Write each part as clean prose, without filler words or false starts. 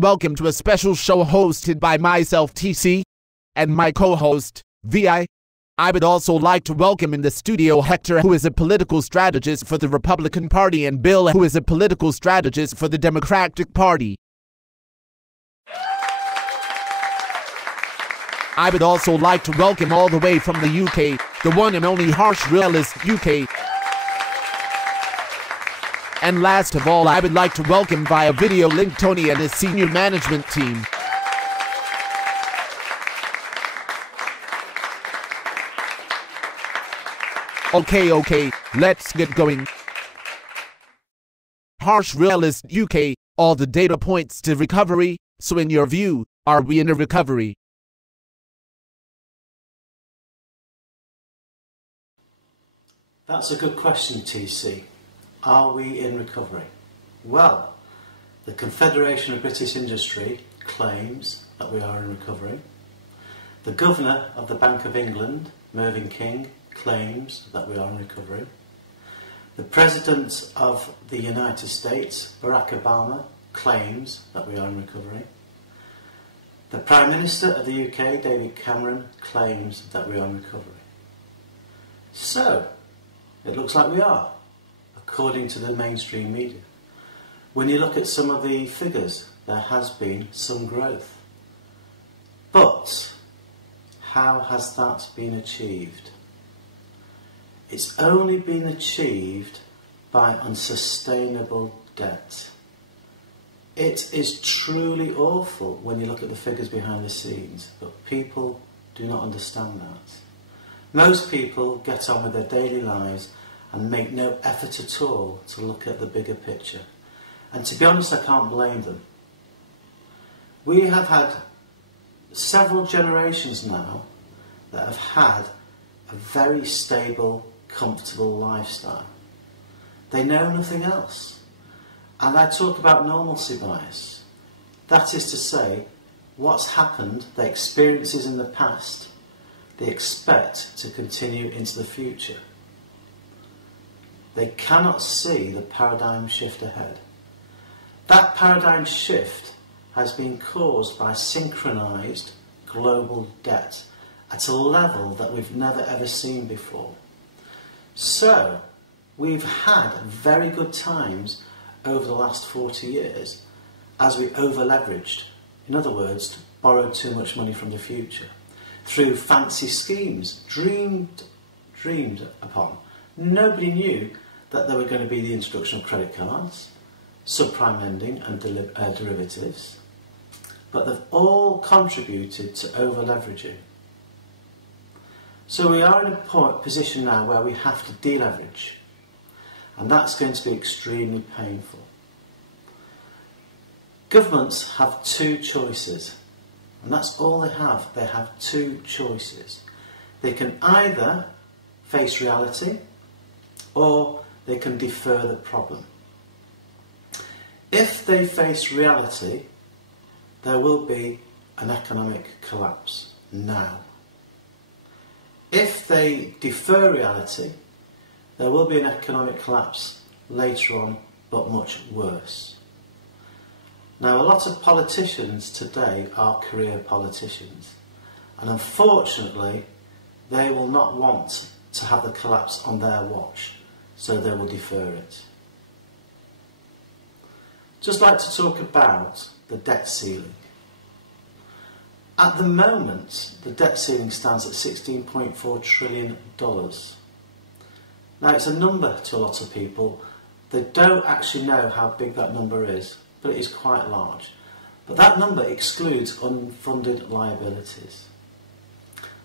Welcome to a special show hosted by myself, TC, and my co-host, VI. I would also like to welcome in the studio Hector, who is a political strategist for the Republican Party, and Bill, who is a political strategist for the Democratic Party. I would also like to welcome all the way from the UK, the one and only Harsh Realist UK. And last of all, I would like to welcome via video link Tony and his senior management team. Okay, let's get going. Harsh Realist UK, all the data points to recovery. So in your view, are we in a recovery? That's a good question, TC. Are we in recovery? Well, the Confederation of British Industry claims that we are in recovery. The Governor of the Bank of England, Mervyn King, claims that we are in recovery. The President of the United States, Barack Obama, claims that we are in recovery. The Prime Minister of the UK, David Cameron, claims that we are in recovery. So, it looks like we are, according to the mainstream media. When you look at some of the figures, there has been some growth. But how has that been achieved? It's only been achieved by unsustainable debt. It is truly awful when you look at the figures behind the scenes, but people do not understand that. Most people get on with their daily lives and make no effort at all to look at the bigger picture. And to be honest, I can't blame them. We have had several generations now that have had a very stable, comfortable lifestyle. They know nothing else. And I talk about normalcy bias. That is to say, what's happened, the experiences in the past, they expect to continue into the future. They cannot see the paradigm shift ahead. That paradigm shift has been caused by synchronised global debt at a level that we've never ever seen before. So, we've had very good times over the last 40 years as we over-leveraged. In other words, borrowed too much money from the future through fancy schemes dreamed upon. Nobody knew that there were going to be the introduction of credit cards, subprime lending and derivatives, but they've all contributed to over-leveraging. So we are in a position now where we have to deleverage, and that's going to be extremely painful. Governments have two choices, and that's all they have. They have two choices. They can either face reality, or they can defer the problem. If they face reality, there will be an economic collapse now. If they defer reality, there will be an economic collapse later on, but much worse. Now, a lot of politicians today are career politicians, and unfortunately, they will not want to have the collapse on their watch, so they will defer it. Just like to talk about the debt ceiling. At the moment, the debt ceiling stands at $16.4 trillion. Now, it's a number to a lot of people. They don't actually know how big that number is, but it is quite large. But that number excludes unfunded liabilities.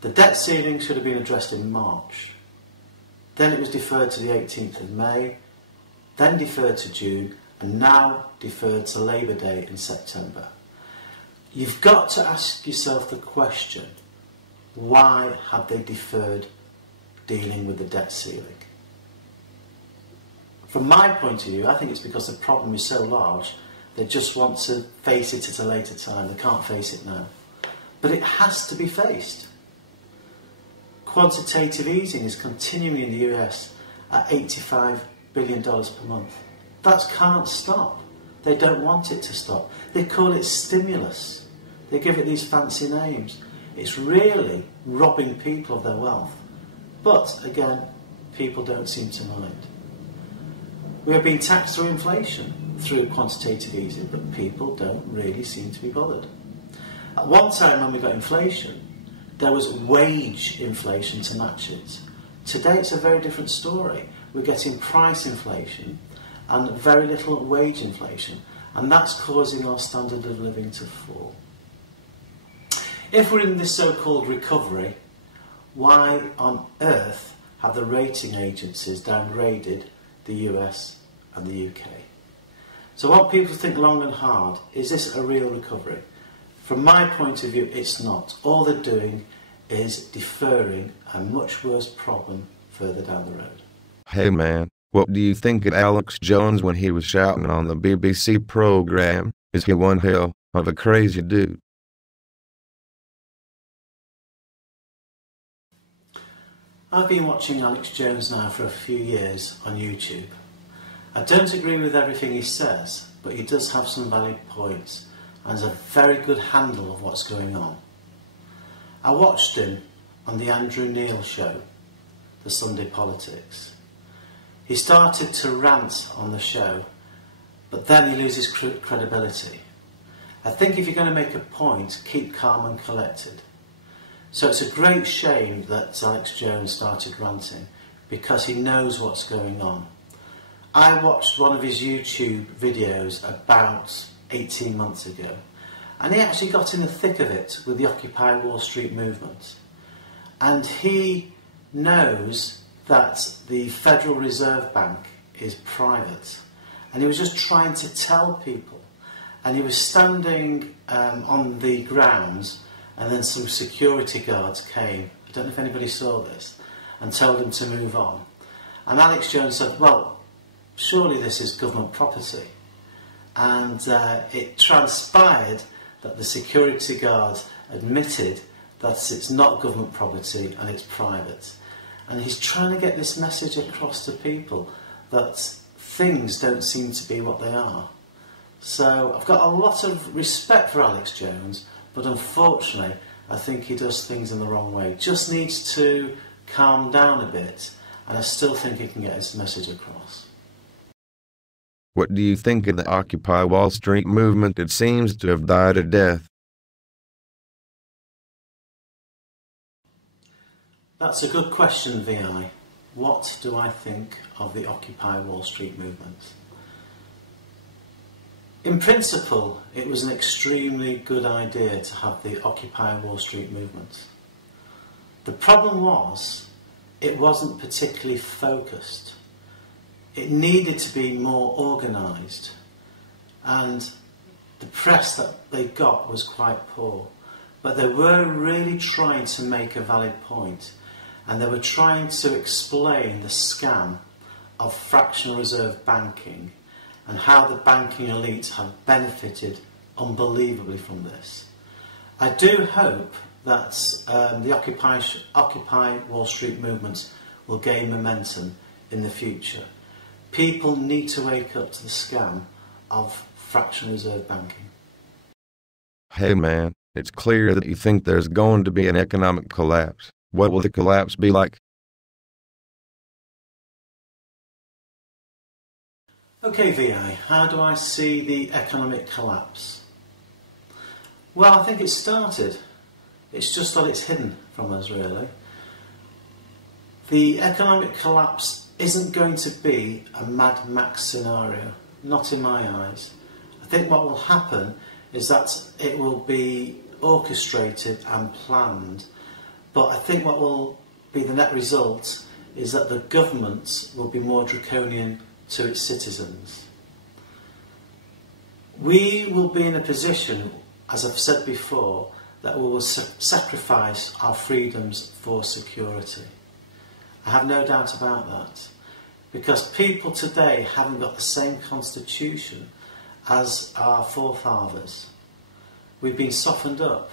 The debt ceiling should have been addressed in March. Then it was deferred to the 18th of May, then deferred to June, and now deferred to Labour Day in September. You've got to ask yourself the question, why have they deferred dealing with the debt ceiling? From my point of view, I think it's because the problem is so large, they just want to face it at a later time. They can't face it now. But it has to be faced. Quantitative easing is continuing in the US at $85 billion per month. That can't stop. They don't want it to stop. They call it stimulus. They give it these fancy names. It's really robbing people of their wealth. But, again, people don't seem to mind. We are being taxed through inflation, through quantitative easing, but people don't really seem to be bothered. At one time when we got inflation, there was wage inflation to match it. Today it's a very different story. We're getting price inflation and very little wage inflation, and that's causing our standard of living to fall. If we're in this so-called recovery, why on earth have the rating agencies downgraded the US and the UK? So I want people to think long and hard, is this a real recovery? From my point of view, it's not. All they're doing is deferring a much worse problem further down the road. Hey man, what do you think of Alex Jones when he was shouting on the BBC programme? Is he one hell of a crazy dude? I've been watching Alex Jones now for a few years on YouTube. I don't agree with everything he says, but he does have some valid points and has a very good handle of what's going on. I watched him on the Andrew Neil show, The Sunday Politics. He started to rant on the show, but then he loses credibility. I think if you're going to make a point, keep calm and collected. So it's a great shame that Alex Jones started ranting, because he knows what's going on. I watched one of his YouTube videos about 18 months ago, and he actually got in the thick of it with the Occupy Wall Street movement. And he knows that the Federal Reserve Bank is private, and he was just trying to tell people. And he was standing on the grounds, and then some security guards came, I don't know if anybody saw this, and told him to move on. And Alex Jones said, well, surely this is government property. And it transpired that the security guards admitted that it's not government property and it's private. And he's trying to get this message across to people that things don't seem to be what they are. So I've got a lot of respect for Alex Jones, but unfortunately I think he does things in the wrong way. Just needs to calm down a bit, and I still think he can get his message across. What do you think of the Occupy Wall Street movement? It seems to have died a death. That's a good question, VI. What do I think of the Occupy Wall Street movement? In principle, it was an extremely good idea to have the Occupy Wall Street movement. The problem was, it wasn't particularly focused. It needed to be more organised, and the press that they got was quite poor. But they were really trying to make a valid point, and they were trying to explain the scam of fractional reserve banking and how the banking elite have benefited unbelievably from this. I do hope that the Occupy Wall Street movement will gain momentum in the future. People need to wake up to the scam of fractional reserve banking. Hey man, it's clear that you think there's going to be an economic collapse. What will the collapse be like? Okay, VI, how do I see the economic collapse? Well, I think it's started. It's just that it's hidden from us, really. The economic collapse isn't going to be a Mad Max scenario, not in my eyes. I think what will happen is that it will be orchestrated and planned, but I think what will be the net result is that the government will be more draconian to its citizens. We will be in a position, as I've said before, that we will sacrifice our freedoms for security. I have no doubt about that, because people today haven't got the same constitution as our forefathers. We've been softened up.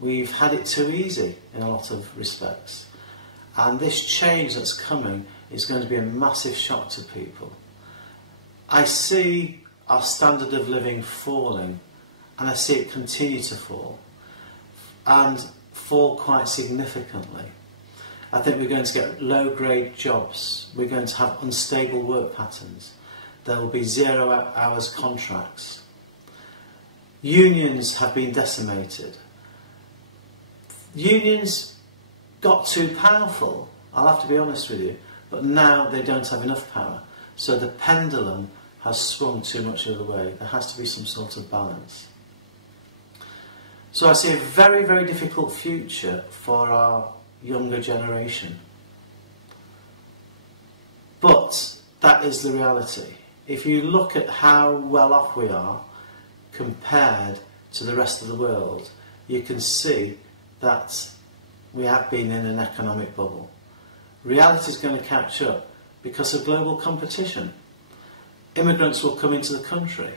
We've had it too easy in a lot of respects. And this change that's coming is going to be a massive shock to people. I see our standard of living falling, and I see it continue to fall, and fall quite significantly. I think we're going to get low-grade jobs, we're going to have unstable work patterns, there will be 0 hours contracts. Unions have been decimated. Unions got too powerful, I'll have to be honest with you, but now they don't have enough power. So the pendulum has swung too much of the way. There has to be some sort of balance. So I see a very, very difficult future for our younger generation. But that is the reality. If you look at how well off we are compared to the rest of the world, you can see that we have been in an economic bubble. Reality is going to catch up because of global competition. Immigrants will come into the country.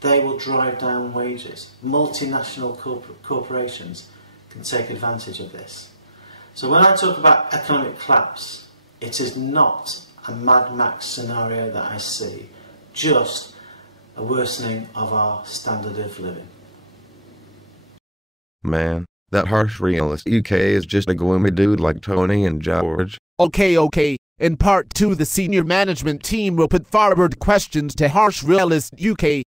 They will drive down wages. Multinational corporations can take advantage of this. So when I talk about economic collapse, it is not a Mad Max scenario that I see, just a worsening of our standard of living. Man, that harsh realist UK is just a gloomy dude like Tony and George. Okay. In part 2, the senior management team will put forward questions to harsh realist UK